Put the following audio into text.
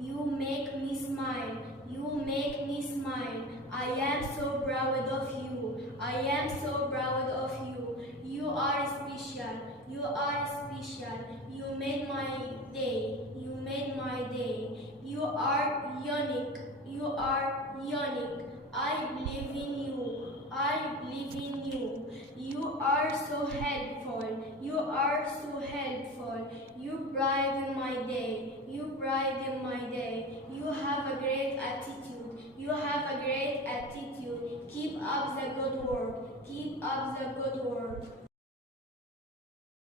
You make me smile. You make me smile. I am so proud of you. I am so proud of you. You are special. You are special. You made my day. You made my day. You are unique. You are unique. I believe in you. I believe in you. You are so helpful. You are so helpful. You brighten my day. You brighten my day. You have a great attitude. You have a great attitude. Keep up the good work. Keep up the good work.